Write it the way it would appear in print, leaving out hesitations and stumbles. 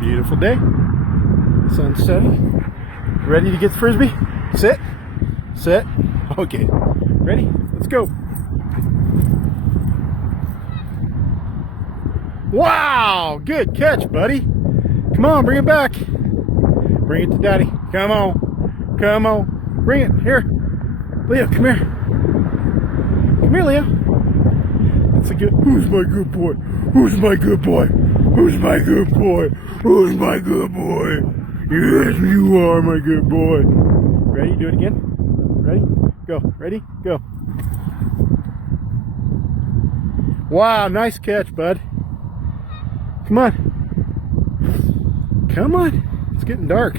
Beautiful day. Sun setting. Ready to get the frisbee? Sit. Sit. Okay. Ready? Let's go. Wow! Good catch, buddy. Come on, bring it back. Bring it to daddy. Come on. Come on. Bring it. Here. Leo, come here. Come here, Leo. That's a good. Who's my good boy? Who's my good boy? Who's my good boy? Who's my good boy? Yes, you are my good boy. Ready? Do it again. Ready? Go. Ready? Go. Wow, nice catch, bud. Come on. Come on. It's getting dark.